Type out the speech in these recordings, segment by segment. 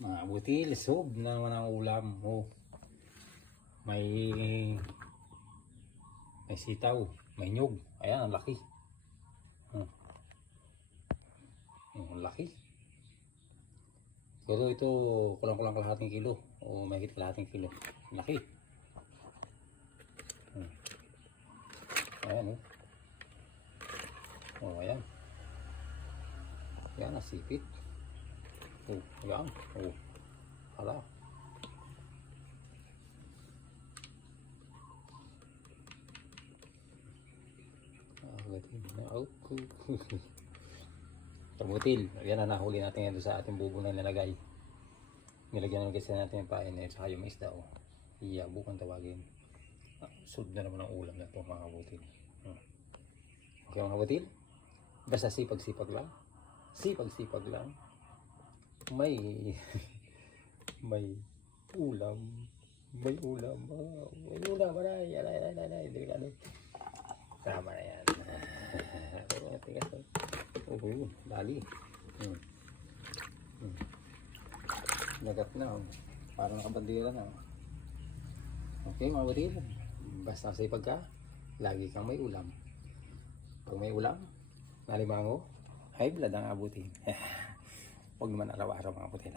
Mga butil, sob na naman ang ulam. Oh. May sitaw, may nyug. Ayan, ang laki. Ang laki. Pero ito, kulang-kulang kalahating kilo. O mahigit kalahating kilo. Laki. Ayan, oh. Oh, ayan. Ayan, nasipit. Oh, ayan. Oh, hala. Terbutil. Ayan na, nahuli natin ito sa ating bubo na nilagay. Nilagyan naman kasi natin yung pain at saka yung isda. Oh. Iyabo kung tawagin. Sud na naman ang ulam na ito mga butil. Okay mga butil? Basta sipag-sipag lang. Sipag-sipag lang. May may ulam. May ulam. May ulam. Aray. Delikado. Tama na yan. Dali. Nagat na. Parang nakabandila na. Okay mga butil. Basta sipag ka, lagi kang may ulam. Pag may ulam, nalimango, high blood ang abutin. Huwag naman araw-araw mga butil.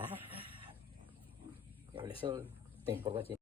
So, thank you for watching.